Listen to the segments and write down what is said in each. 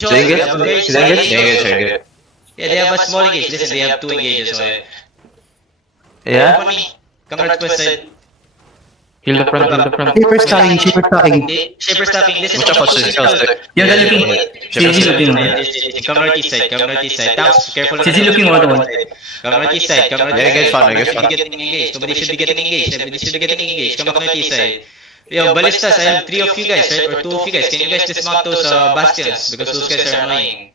Engage? Engage? Engage. Yeah, they have a small engage. Listen, they have two engages. Okay. Yeah? Come northwest side. Heal the front. Shaper stacking, shaper stacking. Shaper stacking. Listen, Watch out for only two Shell people. stick. Yung looking. CG looking. Come northeast side. Come northeast side. Tanks, careful. CG looking one to one. Come northeast side. Come northeast Engage side. fun, engage fun. Nobody should be getting engaged. Nobody should be getting engaged. Come back northeast side. Yo, ballistas, I have 3 of you guys, right? Or 2 of you guys. Can you guys dismount those bastions? Because those guys are annoying.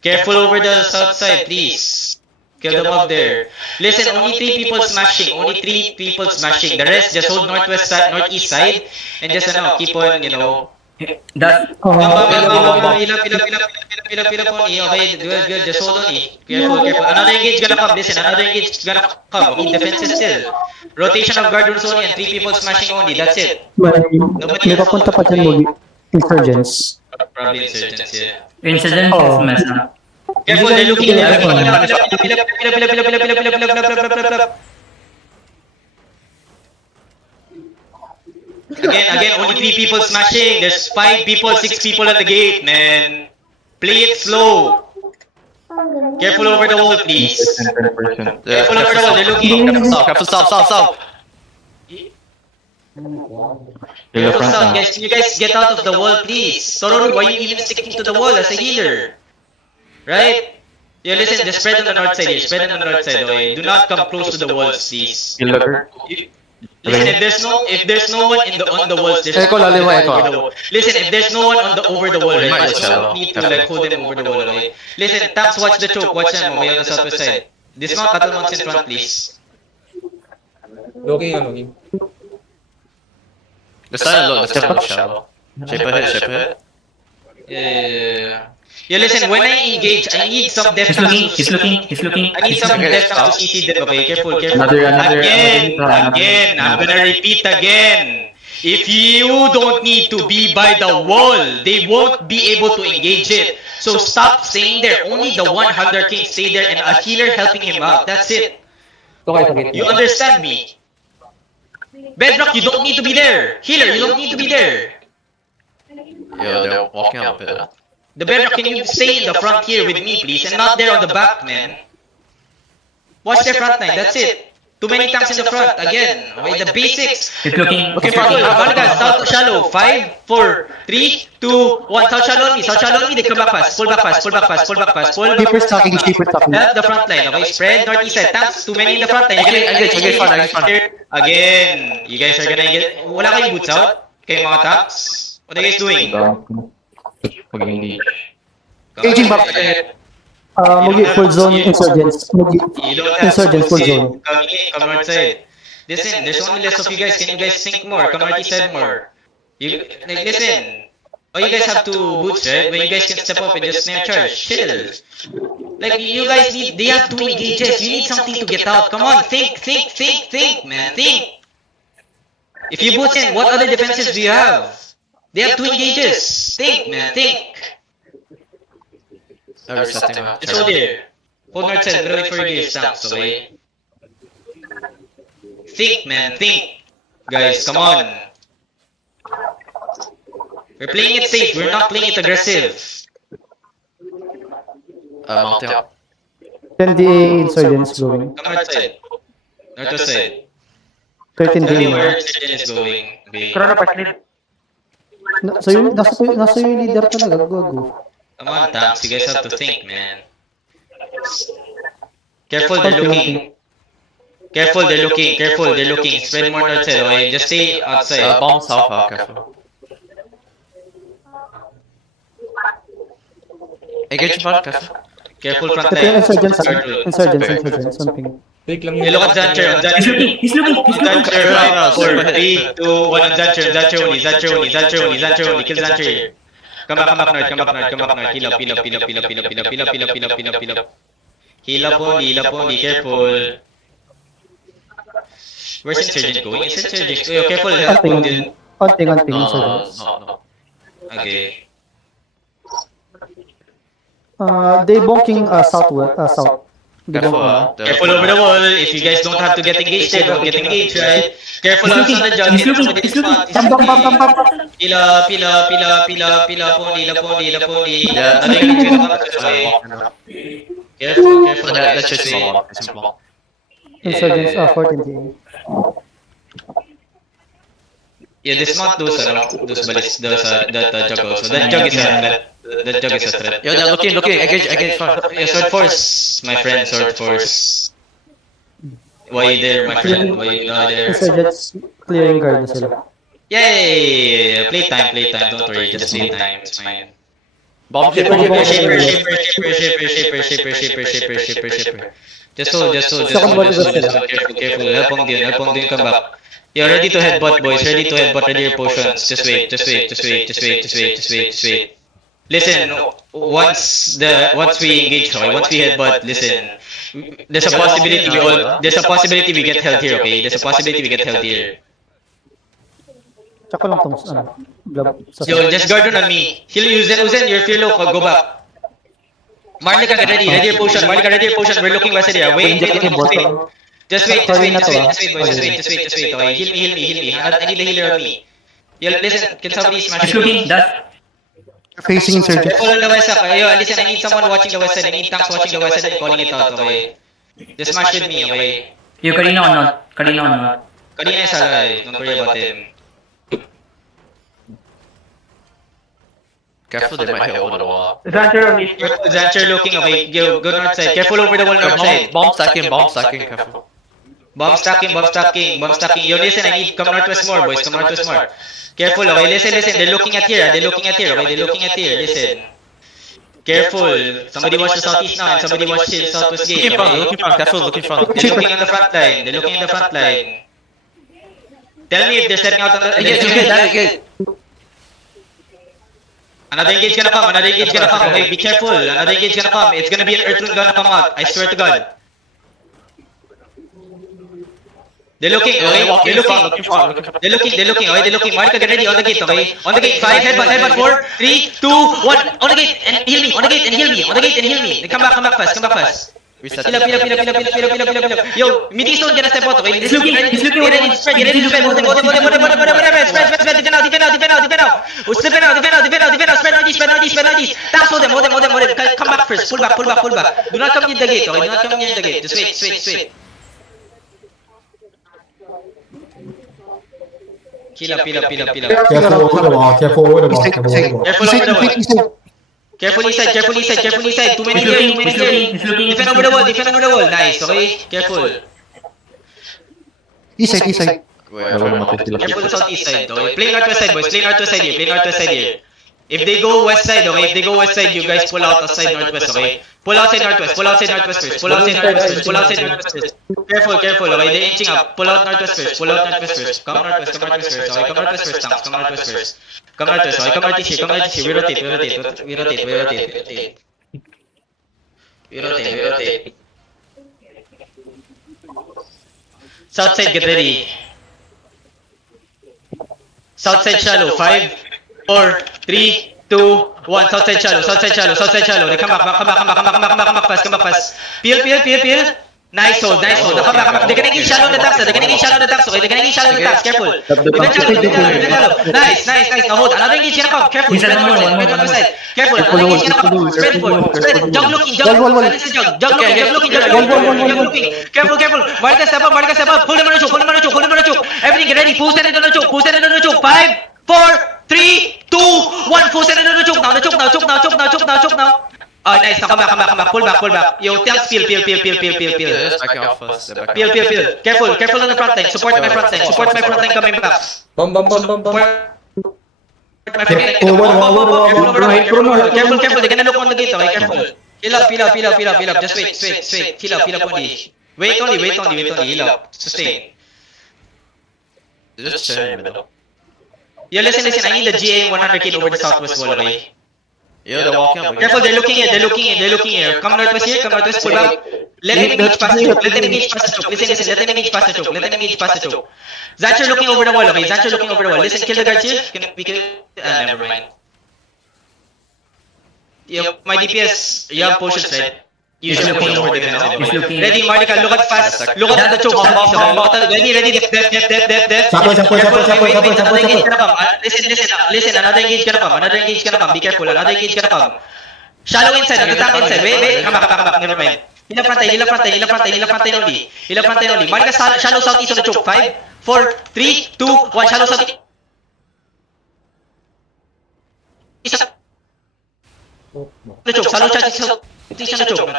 Careful over the south side, please. Kill them up there. Listen, only 3 people smashing. Only 3 people smashing. The rest, just hold northwest side, northeast side. And just, keep on, That. Pila po ni. Okay, good. Just hold on eh. Careful. Another engage gonna come. Listen, another engage gonna come. In defense still. Rotation of guard rules only and 3 people smashing only. That's it. May papunta pa dyan Mugi. Insurgents. Probably insurgents, yeah. Incident is mess up. Careful, they're looking. Again, only 3 people smashing. There's 5 people, 6 people at the gate, man. Play it slow. Careful over the wall, please. 10%. Careful over the wall, they're looking. Careful, stop. Heal the Careful, front stop, now. guys. Can you guys get out of the wall, please? Tororu, why are you even sticking to the wall as a healer? Right? Yeah, listen, just spread on the north side here. Spread on the north side, okay? Do not come close to the walls, please. Heal the girl. Listen, if there's no one on the walls, there's Echo, lalo mo, echo. over the wall. Listen, if there's no one over the wall, right? Might You as well. don't need to like hold them over the wall, okay? Listen, Taps, watch the choke, watch them, okay, on the southwest side. Dismount battle monks in front, please. Looking. The side low, the step shallow. Shaper hit. Yeah, listen, when I engage, I need some depth. He's looking. I need some depth to CC them, okay? Careful. Another- Again, I'm gonna repeat again. If you don't need to be by the wall, they won't be able to engage it. So stop staying there. Only the 100 king stay there and a healer helping him out. That's it. You understand me? Bedrock, you don't need to be there. Healer, you don't need to be there. Yo, they're walking up a bit. The Bedrock, can you stay in the front here with me, please, and not there on the back, man? Watch their front line, that's it. Too many tanks in the front, again. Okay, the basics. He's looking. Okay, Vargas, south shallow. 5, 4, 3, 2, 1. South shallow on me. They come back fast. Pull back fast. Shaper stacking, shaper stacking. Help the front line, okay? Spread northeast side. Tanks, too many in the front line. Engage fun. Again, you guys are gonna get... Wala kayong boots out? Kayong mga tanks? What are you guys doing? Mag-engage. Engaging back. Mugi, full zone insurgents. Mugi, You don't have insurgents, full to zone. come north side. Listen, there's only less of you guys. Can you guys think more? Come northeast side more. Listen. Oh, you guys have 2 boots, right? When you guys can step up and just snare charge. Chill. Like, you guys need... They have 2 engages. You need something to get out. Come on, think, man. Think. If you boots in, what other defenses do you have? They have 2 engages. Think, man. Think. Just hold here. Hold north side. Gonna wait for your engage tanks, okay? Think, man. Think. Guys, come on. We're playing it safe. We're not playing it aggressive. Mounting up. 10 DA insurgents going. Come north side. North side. 13 Tell me DA. where insurgent is going. Okay. So yun, nasa yung leader talaga, go. Come on, tanks. You guys have to think, man. Careful, they're looking. Careful, they're looking. Spread more north side, okay? Just stay outside. Bomb south, careful. Engage front, careful. Careful front Ito yung line. insurgents, something. Fake lang Hey, look at Zancher. He's looking. Zancher, 5, 4, 3, 2, 1 on Zancher only. Kill Zancher here. Come back north. Heal up only. Careful. Where's Insurgent going? Careful, help him din. Konting No. insurgents. Okay. They bonking south. Careful, the- Careful over the wall. If you guys don't have to get engaged there, don't get engaged, right? Careful He's also looking. on the jug. He's looking. He's looking. Pila. Pila pony. Yeah, Nothing is gonna come this way. Careful. Let's chase him along. Insurgents, 14 TA. Yeah, dismount those ballists, that jug also. That jug is a threat. That jug is a threat. Yo, they're looking, engage front. Yeah, sword force, my friend, sword force. Why you there, my friend? Why you not there? Insurgents, clearing guard na sila. Yay! Playtime. Don't worry, just playtime. It's fine. Bomb hit, Shaper. Just hold. Careful. Help on din, come back. You're ready to headbutt, boys. Ready to headbutt. Ready your potions. Just wait. Listen, once we engage, okay? Once we headbutt, listen. There's a possibility we get held here, okay? There's a possibility we get held here. Tsaka lang tong, glove sa Yo, just guard on me. Heal Uzen, you're fear low, go back. Marlika, get ready. Ready your potion. We're looking west area. Wait. Just wait, boys. Okay, heal me. I need a healer on me. Yo, listen, can somebody smash He's me? looking. That. facing insurgents. Careful on the west side. Yo, listen, I need someone watching the west side. I need tanks watching the west side and calling it out, okay? Just smash with me, okay? You Karina or not? Kanina is alive. Don't worry about him. Careful, they might hit over the wall. Zancher looking, okay? Yo, go north side. Careful over the wall north side. Bomb stacking, careful. Bomb stacking. Yo, listen, I need come northwest more, boys. Come northwest more. Careful, okay? Listen. They're looking at here, okay? Listen. Careful. Somebody watch the southeast now and somebody watch the southwest gate, okay? Looking front, careful, looking front. They're looking on the front line. Tell me if they're setting out on the... Engage. Another engage gonna come, okay? Be careful. Another engage gonna come. It's gonna be an Earthling gonna come out. I swear to God. They're looking, okay? They're looking. Marika, get ready on the gate, okay? On the gate, 5, headbutt, 4, 3, 2, 1. On the gate and heal me. Come back fast. Reset. Pila. Yo, meeting stone gonna step out, okay? He's looking. Get ready to spread. Spread, defend out. Spread northeast. Tax hold them. Come back first. Pull back. Do not come near the gate, okay? Just wait. Pila. Careful over the wall. Careful over the wall. Careful inside. Too many here. He's looking. Defend over the wall. Nice, okay? Careful. East side. Careful southeast side, okay? Play northwest side, boys. Play northwest side here. If they go west side, okay? You guys pull out outside northwest, okay? Pull outside northwest first. Careful, okay? They're inching up. Pull out northwest first. Come northwest first, okay? Come northwest first, tanks. Come northwest first. Come northwest, okay? Come northeast here. We rotate. South side, get ready. South side shallow. 5, 4, 3, 2, 1. South side shallow. They come back fast. Peel. Nice hold. Come back. They're gonna get shallow on the tax, okay? Careful. Defend shallow. Nice. Now hold. Another engage gonna come. Careful. He's at one more. Careful. Another engage gonna come. Spread. Jug looking. Jug looking. Careful. Marika step up. Pull them on the choke. Everything get ready. Full send it on the choke. 5, 4, 3, 2, 1. Full send it on the choke now. Oh, nice. Now come back. Pull back. Yo, tanks peel. Just backing off first. They're backing off. Peel. Careful on the front line. Support my front line coming back. Bum. Careful. They're gonna look on the gate, okay? Careful. Heal up. Just wait. Heal up only. Wait only. Heal up. Sustain. Just chill in the middle. Yo, listen. I need the GA 100k over the southwest wall, okay? Yo, they're walking up. Careful, they're looking here. Come northwest here, pull back. Let them engage past the choke. Listen, let them engage past the choke. Zancher looking over the wall, okay? Listen, kill the guards here. We can... never mind. Yo, my DPS, you have potions, right? Use your queen over defensive. He's looking. Ready, Marnica, look at fast. Look at the choke. Ready, def. Sapul. Another engage gonna come. Listen, another engage gonna come. Be careful, another engage gonna come. Shallow inside, attack inside. Wait. Come back, never mind. Heal up front only. Marnica, shallow southeast on the choke. 5, 4, 3, 2, 1. Shallow southeast. The choke, shallow southeast on the choke.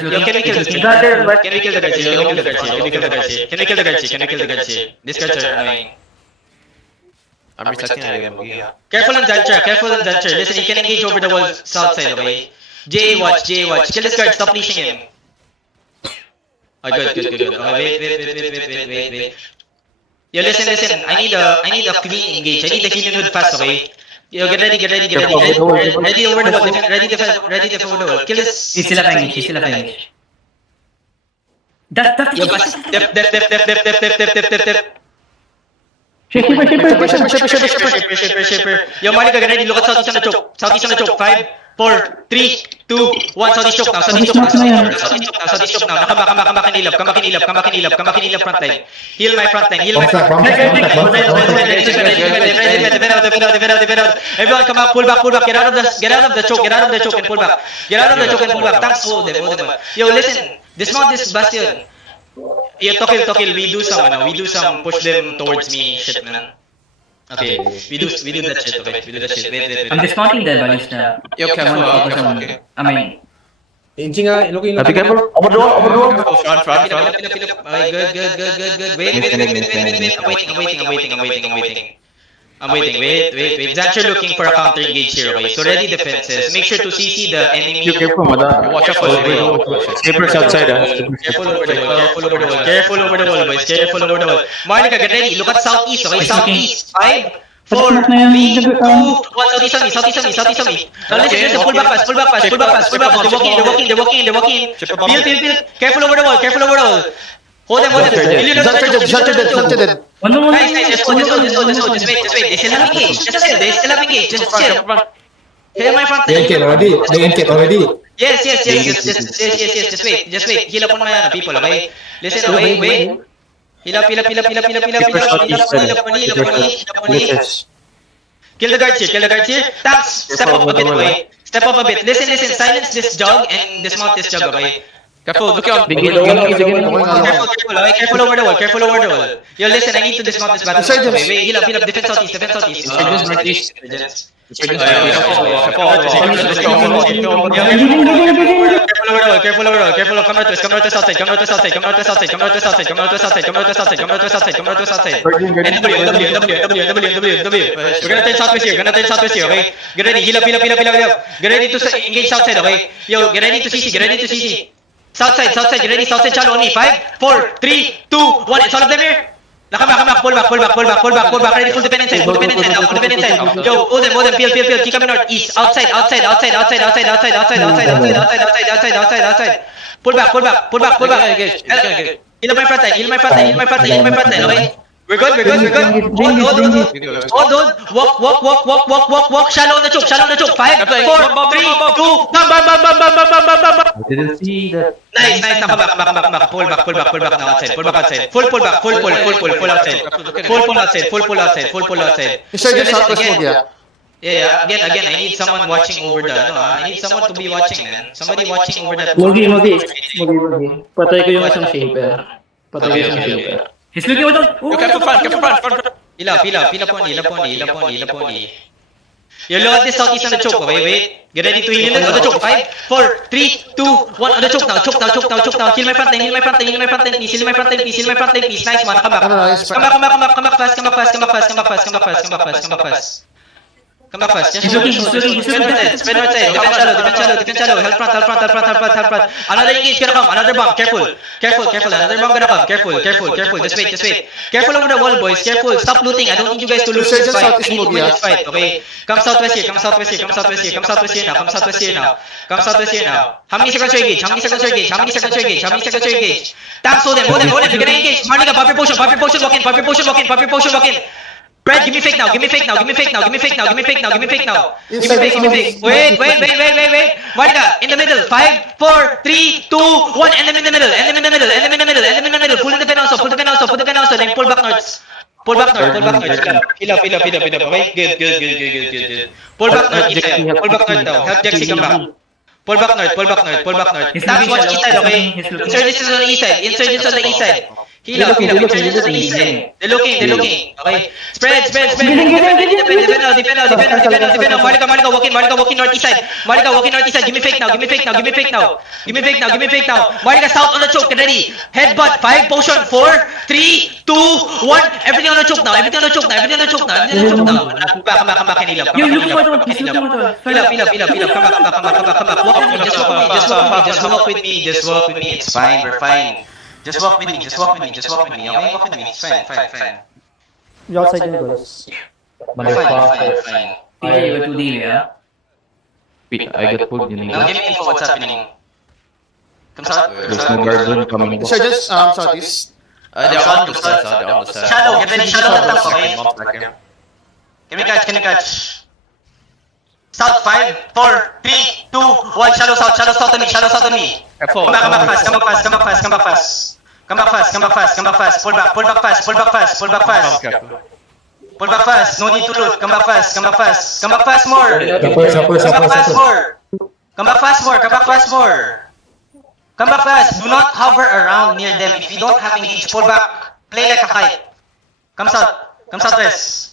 Yo, can we kill this thing? Can we kill the guards here? Can we kill the guards here? These guards are annoying. I'm resetting again, Mugi. Careful on Zancher. Listen, he can engage over the wall south side, okay? J watch. Kill this guard, stop leashing him. Oh, good. Okay, wait. Yo, listen. I need a clean engage. I need the healing hood fast, okay? Yo, get ready. Ready over the wall. Ready over the wall. Kill this. He's still up engage. That. Yo, pass. Dep. Shaper. Yo, Monica, get ready. Look at southeast on the choke. 5, 4, 3, 2, 1. Southeast choke now. Come back and heal up front line. Heal my front line. Everyone come up, pull back. Get out of the choke and pull back. Thanks, hold them. Yo, listen. Dismount this bastion. Yeah, Tokil, we do some push them towards me shit, man. Okay, we do that shit, okay? Wait. I'm dismounting the ballista. Yo, careful. Okay. I mean, Inching looking. Be careful. Over door. Front. Good. Wait. I'm waiting. Wait. Zancher looking for a counter engage here, okay? So ready defenses. Make sure to CC the enemy. Be careful, madam. Watch out for the Skipper's outside, Careful over the wall, boys. Careful over the wall. Marnica, get ready. Look at southeast, okay? Southeast. 5, 4, 3, 2, 1. Southeast on me. Now listen. Pull back pass. They're walking. Peel. Careful over the wall. Hold them. Zancher dead. Nice. Just wait. They still have engage. Just chill. Hit my front. They get already. Yes. Just wait. Heal up on my people, okay? Listen, wait. Heal up. Kill the guards here. Tanks, step up a bit. Listen. Silence this jug and dismount this jug, okay? Careful, look out. Careful over the wall. Yo, listen, I need to dismount this battle. Okay, wait, heal up. Defense southeast. Careful over the wall. Come north west outside. NW. We're gonna turn southwest here, okay? Get ready, heal up. Get ready to engage southside, okay? Yo, get ready to CC. Southside, get ready, southside shallow on me. 5, 4, 3, 2, 1. It's all of them here. Come back. Pull back. Ready, full defend inside. Yo, hold them. Peel. Keep coming north, east, outside. Pull back. Heal my front line, okay? We're good. Hold. Walk. Shallow on the choke. 5, 4, 3, 2, bam. Didn't see that. Nice. Now come back. Pull back now outside. Full outside. Full pull outside. Sir, just southwest mode, yeah. Yeah. Again, I need someone watching over the. I need someone to be watching, man. Somebody watching over that. Mugi. Patay ko yung isang shaper. he's looking with the. Yo, careful front. Pila pony. You look at this southeast on the choke, wait. Get ready to heal on the choke. 5, 4, 3, 2, 1. On the choke now. Heal my front line, please. Nice one. Come back. Come back fast. He's looking. Spread north side. Defend shallow. Help front. Another engage gonna come. Another bomb. Careful. Another bomb gonna come. Careful. Just wait. Careful over the wall, boys. Careful. Stop looting. I don't need you guys to lose this fight. I need to win this fight, okay? Come southwest here now. How many seconds are engage? Tanks, hold them. We're gonna engage. Marnica, pop your potion. Walk in. Brad, give me fake now, give me fake now, give me fake now, give me fake now, give me fake now, give me fake now. Give me fake, give me fake. Wait. Marika, in the middle. 5, 4, 3, 2, 1. And them in the middle. Pull the gun also. Then pull back north. Pull back north. Heal up. Okay, good. Pull back north now. Help Jexy come back. Pull back north. Taps watch east side, okay? Insurgents on the east side. Heal up. Insurgents on the east side. They're looking. Okay. Spread. Defend now. Marika, walk in northeast side. Give me fake now. Marika, south on the choke. Get ready. Headbutt. 5, potion. 4, 3, 2, 1. Everything on the choke now. Come back and heal up. Yo, look what one, please, look what one. Heal up. Come back. Walk with me. Just walk with me. It's fine. We're fine. Just walk with me. Okay, walk with me. It's fine. You outside yun, guys. Fine. PJ, you were too deep, yeah? I got pulled yun. Now give me info what's happening. Come south. There's no guard zone coming. Insurgents, southeast. They're on the side. Shadow, get ready. Shadow attack, okay? Can we catch? South 5, 4, 3, 2, 1. Shadow south on me. Careful. Come back fast. Come back fast. Pull back fast. No need to loot. Come back fast more. Come back fast. Do not hover around near them. If you don't have engage, pull back. Play like a kite. Come southwest.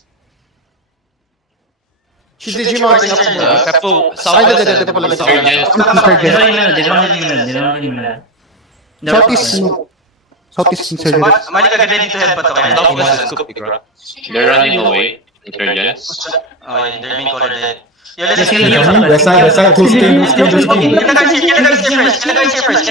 She's the G marking up. Careful. Ay, dito pala. They don't have middle. Southeast insurgents. Malika, get ready to headbutt, okay? They're running away. Insurgents. Oh, yeah, they're being colored dead. Yeah, Yes, let's West side. Who's game? Kill the guards here first.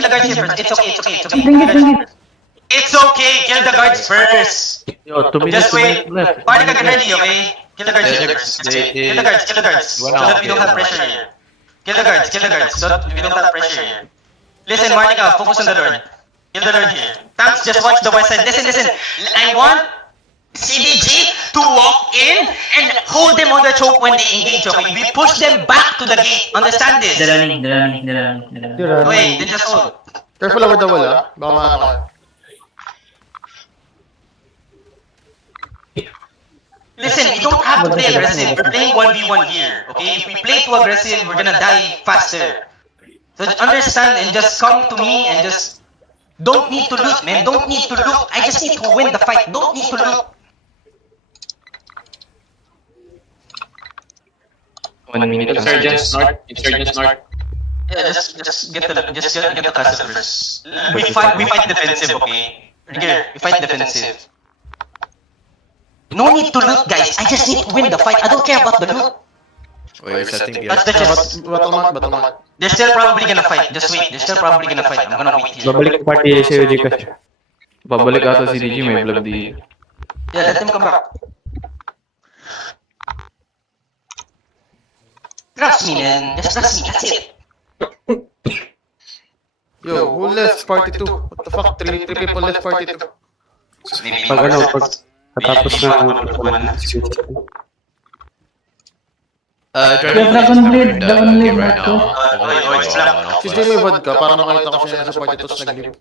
It's okay. Kill the guards first. Yo, 2 minutes Just wait. left. Marika, get ready, okay? Kill the guards here first. Kill the guards. So that we don't have pressure here. Kill the guards. So that we don't have pressure here. Listen, Marika, focus on the Lord. Kill the Lord here. Tanks, just watch the west side. Listen. I want CDG to walk in and hold them on the choke when they engage, okay? We push them back to the gate. Understand this? They're running. Wait, then just hold. Careful over the wall, ah. Baka makaka. Listen, we don't have to play aggressive. We're playing 1v1 here, okay? If we play too aggressive, we're gonna die faster. So understand and just come to me and just... Don't need to loot, man. Don't need to loot. I just need to win the fight. Don't need to loot. 1 minute. Insurgents north. Yeah, just get the castle first. We fight defensive, okay? Here, we fight defensive. No need to loot, guys. I just need to win the fight. I don't care about the loot. Wait, setting That's the chest. Battle. They're still probably gonna fight. Just wait. I'm gonna wait here. Babalik party sa Gcash. Babalik ata si DG, may vlog di. Yeah, let them come back. Trust me, man. Just trust me. That's it. Yo, who left party 2? What the fuck? 3 people left party 2. Pag katapos na Dragon Blade right now. It's black. She's doing may vodka para makita ko siya sa party 2 tapos nag-leave.